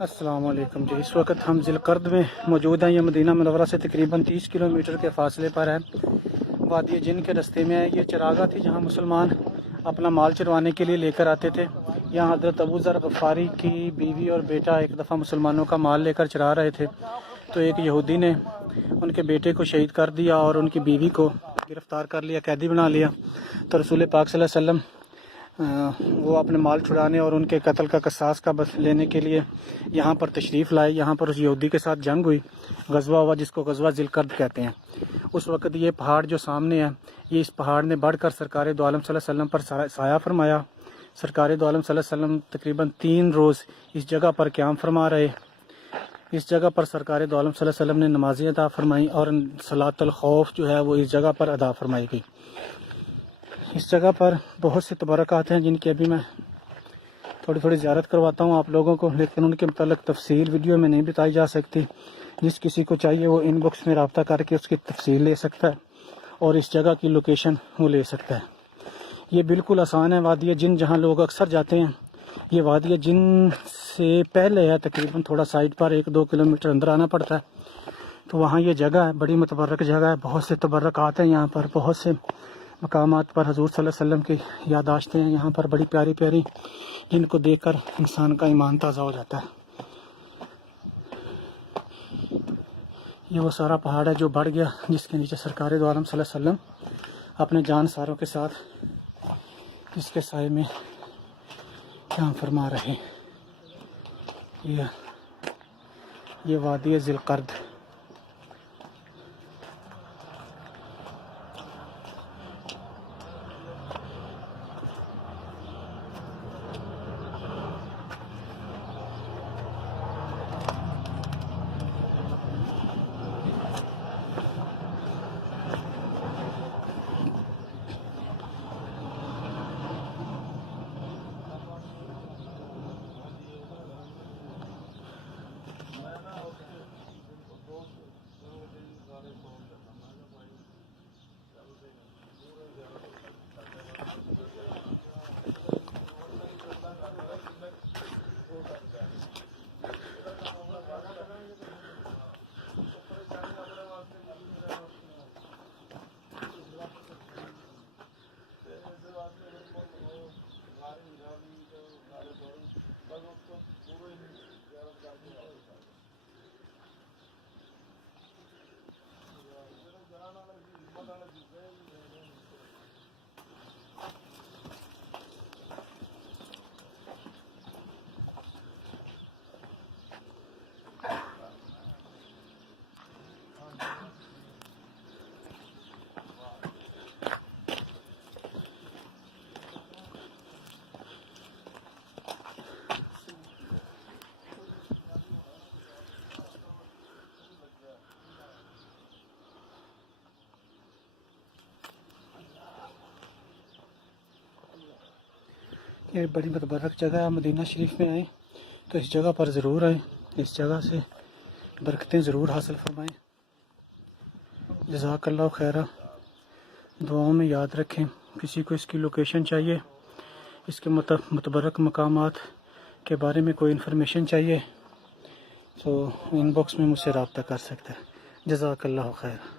السلام علیکم جی، اس وقت ہم القرد میں موجود ہیں۔ یہ مدینہ منورہ سے تقریباً 30 کلومیٹر کے فاصلے پر ہے۔ وادی جن کے رستے میں ہے۔ یہ چراگاہ تھی جہاں مسلمان اپنا مال چروانے کے لیے لے کر آتے تھے۔ یہاں حضرت ابو ذر غفاری کی بیوی اور بیٹا ایک دفعہ مسلمانوں کا مال لے کر چرا رہے تھے، تو ایک یہودی نے ان کے بیٹے کو شہید کر دیا اور ان کی بیوی کو گرفتار کر لیا، قیدی بنا لیا۔ تو رسول پاک صلی اللہ علیہ وسلم وہ اپنے مال چھڑانے اور ان کے قتل کا قصاص کا بس لینے کے لیے یہاں پر تشریف لائے۔ یہاں پر اس یہودی کے ساتھ جنگ ہوئی، غزوہ ہوا، جس کو غزوہ القرد کہتے ہیں۔ اس وقت یہ پہاڑ جو سامنے ہے، یہ اس پہاڑ نے بڑھ کر سرکار دو عالم صلی اللہ علیہ وسلم پر سایہ فرمایا۔ سرکار دو عالم صلی اللہ علیہ وسلم تقریباً 3 روز اس جگہ پر قیام فرما رہے۔ اس جگہ پر سرکار دو عالم صلی اللہ علیہ وسلم نے نمازیں ادا فرمائی اور صلاۃ الخوف جو ہے وہ اس جگہ پر ادا فرمائی گئی۔ اس جگہ پر بہت سے تبرکات ہیں جن کی ابھی میں تھوڑی زیارت کرواتا ہوں آپ لوگوں کو، لیکن ان کے متعلق تفصیل ویڈیو میں نہیں بتائی جا سکتی۔ جس کسی کو چاہیے وہ ان باکس میں رابطہ کر کے اس کی تفصیل لے سکتا ہے اور اس جگہ کی لوکیشن وہ لے سکتا ہے۔ یہ بالکل آسان ہے۔ وادی جن جہاں لوگ اکثر جاتے ہیں، یہ وادی جن سے پہلے ہے، تقریباً تھوڑا سائڈ پر 1-2 کلومیٹر اندر آنا پڑتا ہے، تو وہاں یہ جگہ ہے، بڑی متبرک جگہ ہے۔ بہت سے تبرکات ہیں یہاں پر، بہت سے مقامات پر حضور صلی اللہ علیہ وسلم کی یادداشتیں ہیں یہاں پر، بڑی پیاری پیاری، جن کو دیکھ کر انسان کا ایمان تازہ ہو جاتا ہے۔ یہ وہ سارا پہاڑ ہے جو بڑھ گیا، جس کے نیچے سرکار دو عالم صلی اللہ علیہ وسلم اپنے جان ساروں کے ساتھ اس کے سائے میں قیام فرما رہے۔ یہ وادی القرد۔ یہ بڑی متبرک جگہ ہے۔ مدینہ شریف میں آئیں تو اس جگہ پر ضرور آئیں، اس جگہ سے برکتیں ضرور حاصل فرمائیں۔ جزاک اللہ خیرہ۔ دعاؤں میں یاد رکھیں۔ کسی کو اس کی لوکیشن چاہیے، اس کے متبرک مقامات کے بارے میں کوئی انفارمیشن چاہیے، تو ان باکس میں مجھ سے رابطہ کر سکتا ہے۔ جزاک اللہ خیر۔